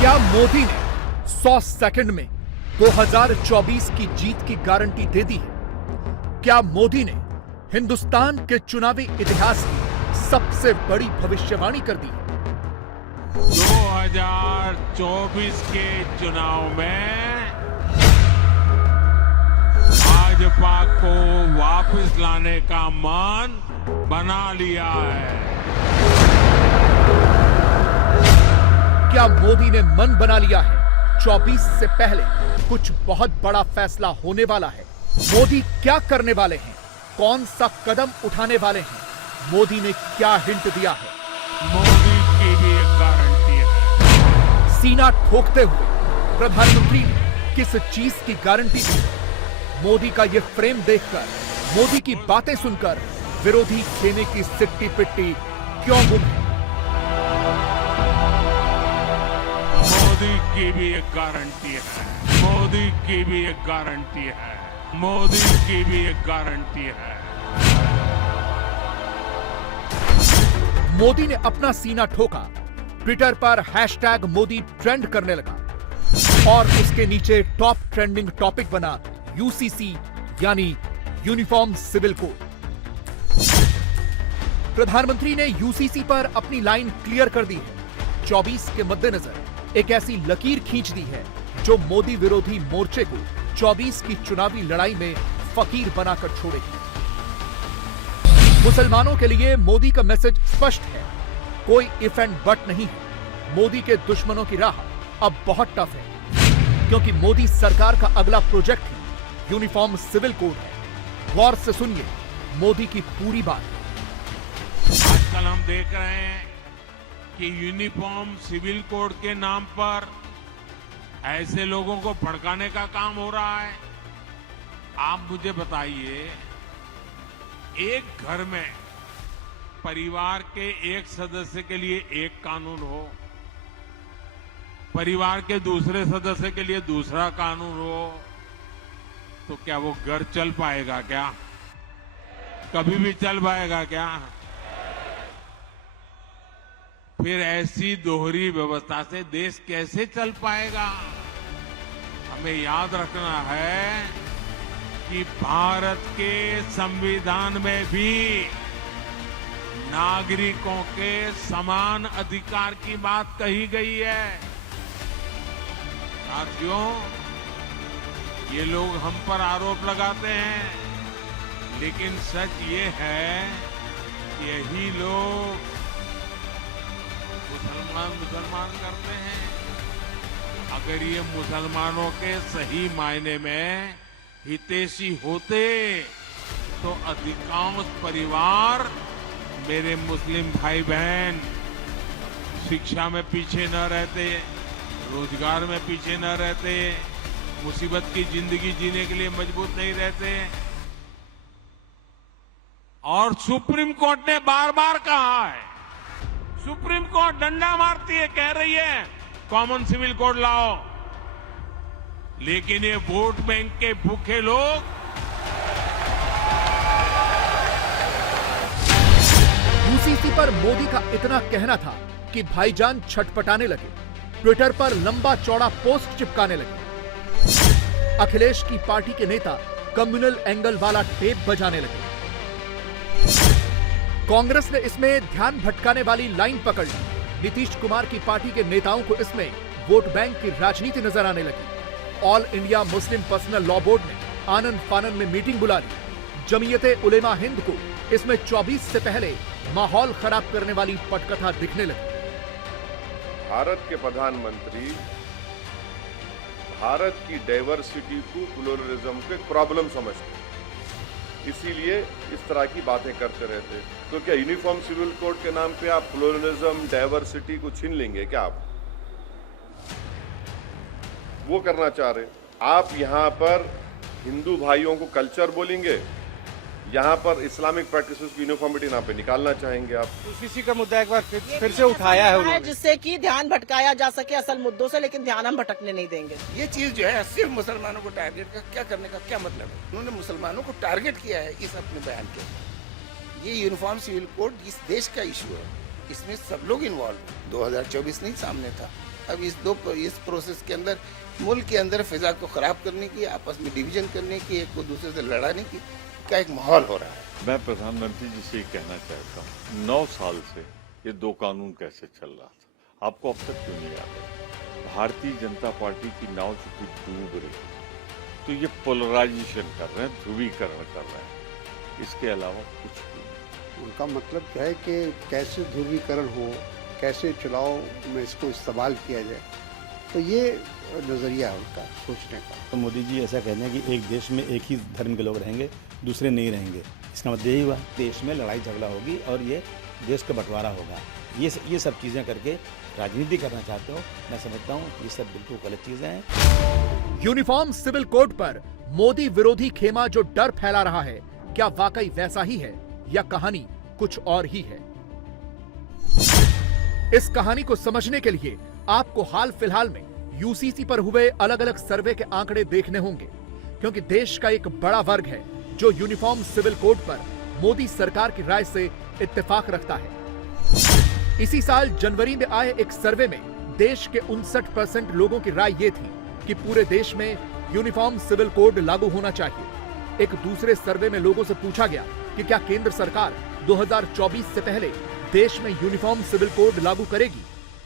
क्या मोदी ने 100 सेकंड में 2024 की जीत की गारंटी दे दी है? क्या मोदी ने हिंदुस्तान के चुनावी इतिहास की सबसे बड़ी भविष्यवाणी कर दी? 2024 के चुनाव में भाजपा को वापस लाने का मन बना लिया है। क्या मोदी ने मन बना लिया है? 24 से पहले कुछ बहुत बड़ा फैसला होने वाला है। मोदी क्या करने वाले हैं? कौन सा कदम उठाने वाले हैं? मोदी ने क्या हिंट दिया है? मोदी की भी एक गारंटी है। सीना ठोकते हुए प्रधानमंत्री ने किस चीज की गारंटी दी? मोदी का यह फ्रेम देखकर, मोदी की बातें सुनकर विरोधी खेने की सिट्टी पिट्टी क्यों गुम है? मोदी की भी एक गारंटी है। मोदी की भी एक गारंटी है। मोदी की भी एक गारंटी है। मोदी ने अपना सीना ठोका। ट्विटर पर हैशटैग मोदी ट्रेंड करने लगा और उसके नीचे टॉप ट्रेंडिंग टॉपिक बना यूसीसी यानी यूनिफॉर्म सिविल कोड। प्रधानमंत्री ने यूसीसी पर अपनी लाइन क्लियर कर दी है। 24 के मद्देनजर एक ऐसी लकीर खींच दी है जो मोदी विरोधी मोर्चे को 24 की चुनावी लड़ाई में फकीर बनाकर छोड़ेगी। मुसलमानों के लिए मोदी का मैसेज स्पष्ट है, कोई इफ एंड बट नहीं है। मोदी के दुश्मनों की राह अब बहुत टफ है, क्योंकि मोदी सरकार का अगला प्रोजेक्ट ही यूनिफॉर्म सिविल कोड है। गौर से सुनिए मोदी की पूरी बात। आजकल हम देख रहे हैं कि यूनिफॉर्म सिविल कोड के नाम पर ऐसे लोगों को भड़काने का काम हो रहा है। आप मुझे बताइए, एक घर में परिवार के एक सदस्य के लिए एक कानून हो, परिवार के दूसरे सदस्य के लिए दूसरा कानून हो, तो क्या वो घर चल पाएगा क्या? कभी भी चल पाएगा क्या? फिर ऐसी दोहरी व्यवस्था से देश कैसे चल पाएगा? हमें याद रखना है कि भारत के संविधान में भी नागरिकों के समान अधिकार की बात कही गई है। साथियों, ये लोग हम पर आरोप लगाते हैं, लेकिन सच ये है कि यही लोग मुसलमान करते हैं। अगर ये मुसलमानों के सही मायने में हितैषी होते तो अधिकांश परिवार, मेरे मुस्लिम भाई बहन, शिक्षा में पीछे न रहते, रोजगार में पीछे न रहते, मुसीबत की जिंदगी जीने के लिए मजबूत नहीं रहते। और सुप्रीम कोर्ट ने बार बार कहा है, सुप्रीम कोर्ट डंडा मारती है, कह रही है कॉमन सिविल कोड लाओ, लेकिन ये वोट बैंक के भूखे लोग यूसीसी पर मोदी का इतना कहना था कि भाईजान छटपटाने लगे, ट्विटर पर लंबा चौड़ा पोस्ट चिपकाने लगे। अखिलेश की पार्टी के नेता कम्युनल एंगल वाला टेप बजाने लगे। कांग्रेस ने इसमें ध्यान भटकाने वाली लाइन पकड़ ली। नीतीश कुमार की पार्टी के नेताओं को इसमें वोट बैंक की राजनीति नजर आने लगी। All India Muslim personal law board ने आनन फानन में मीटिंग बुला ली। जमीयते उलेमा हिंद को इसमें 24 से पहले माहौल खराब करने वाली पटकथा दिखने लगी। भारत के प्रधानमंत्री भारत की डाइवर्सिटी को, प्लुरलिज्म को एक प्रॉब्लम समझते, इसीलिए इस तरह की बातें करते रहते। तो क्या यूनिफॉर्म सिविल कोड के नाम पे आप प्लुरलिज्म, डाइवर्सिटी को छीन लेंगे क्या? आप वो करना चाह रहे? आप यहां पर हिंदू भाइयों को कल्चर बोलेंगे, यहाँ पर इस्लामिक प्रैक्टिसेस की यूनिफॉर्मिटी नाम पे निकालना चाहेंगे आप। यूसीसी का मुद्दा एक बार फिर से उठाया है उन्होंने, जिससे कि ध्यान भटकाया जा सके असल मुद्दों से, लेकिन ध्यान हम भटकने नहीं देंगे। ये चीज जो है सिर्फ मुसलमानों को टारगेट क्या करने का क्या मतलब है? उन्होंने मुसलमानों को टारगेट किया है इस अपने बयान के। ये यूनिफॉर्म सिविल कोड इस देश का इशू है, इसमें सब लोग इन्वॉल्व। 2024 नहीं सामने था, अब इस प्रोसेस के अंदर मुल्क के अंदर फिजा को खराब करने की, आपस में डिवीजन करने की, एक को दूसरे से लड़ाने की का एक माहौल हो रहा है। मैं प्रधानमंत्री जी से ये कहना चाहता हूँ, 9 साल से ये 2 कानून कैसे चल रहा था, आपको अब तक क्यों नहीं याद है? भारतीय जनता पार्टी की नाव चूंकि डूब रही, तो ये पोलराइजेशन कर रहे हैं, ध्रुवीकरण कर रहे हैं, इसके अलावा कुछ नहीं। उनका मतलब क्या है कि कैसे ध्रुवीकरण हो, कैसे चुनाव में इसको इस्तेमाल किया जाए, तो ये नज़रिया है उनका सोचने का। तो मोदी जी ऐसा कहते हैं कि एक देश में एक ही धर्म के लोग रहेंगे, दूसरे नहीं रहेंगे। इसका मतलब यही हुआ, देश में लड़ाई झगड़ा होगी और ये देश का बंटवारा होगा। ये सब चीज़ें करके राजनीति करना चाहते हो, मैं समझता हूँ ये सब बिल्कुल गलत चीज़ें हैं। यूनिफॉर्म सिविल कोड पर मोदी विरोधी खेमा जो डर फैला रहा है, क्या वाकई वैसा ही है या कहानी कुछ और ही है? इस कहानी को समझने के लिए आपको हाल फिलहाल में यूसीसी पर हुए अलग अलग सर्वे के आंकड़े देखने होंगे, क्योंकि देश का एक बड़ा वर्ग है जो यूनिफॉर्म सिविल कोड पर मोदी सरकार की राय से इत्तेफाक रखता है। इसी साल जनवरी में आए एक सर्वे में देश के 59% लोगों की राय ये थी कि पूरे देश में यूनिफॉर्म सिविल कोड लागू होना चाहिए। एक दूसरे सर्वे में लोगों से पूछा गया कि क्या केंद्र सरकार 2024 से पहले देश में यूनिफॉर्म सिविल कोड लागू करेगी।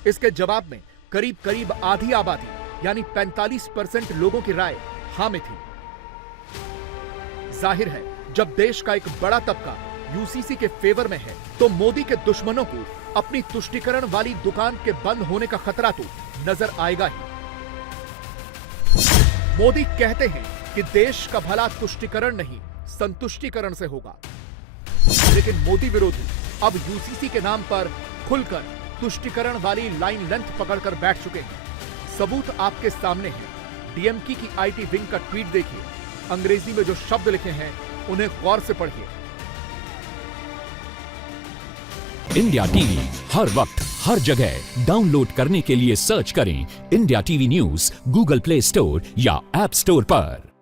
इसके जवाब में करीब आधी आबादी यानी 45% लोगों की राय हाँ में थी। जाहिर है, जब देश का एक बड़ा तबका यूसीसी के फेवर में है, तो मोदी के दुश्मनों को अपनी तुष्टीकरण वाली दुकान के बंद होने का खतरा तो नजर आएगा ही। मोदी कहते हैं कि देश का भला तुष्टीकरण नहीं, संतुष्टीकरण से होगा, लेकिन मोदी विरोधी अब यूसीसी के नाम पर खुलकर तुष्टीकरण वाली लाइन लेंथ पकड़कर बैठ चुके हैं। सबूत आपके सामने है। डीएमके की आईटी विंग का ट्वीट देखिए, अंग्रेजी में जो शब्द लिखे हैं उन्हें गौर से पढ़िए। इंडिया टीवी हर वक्त हर जगह डाउनलोड करने के लिए सर्च करें India TV news Google play store या ऐप स्टोर पर।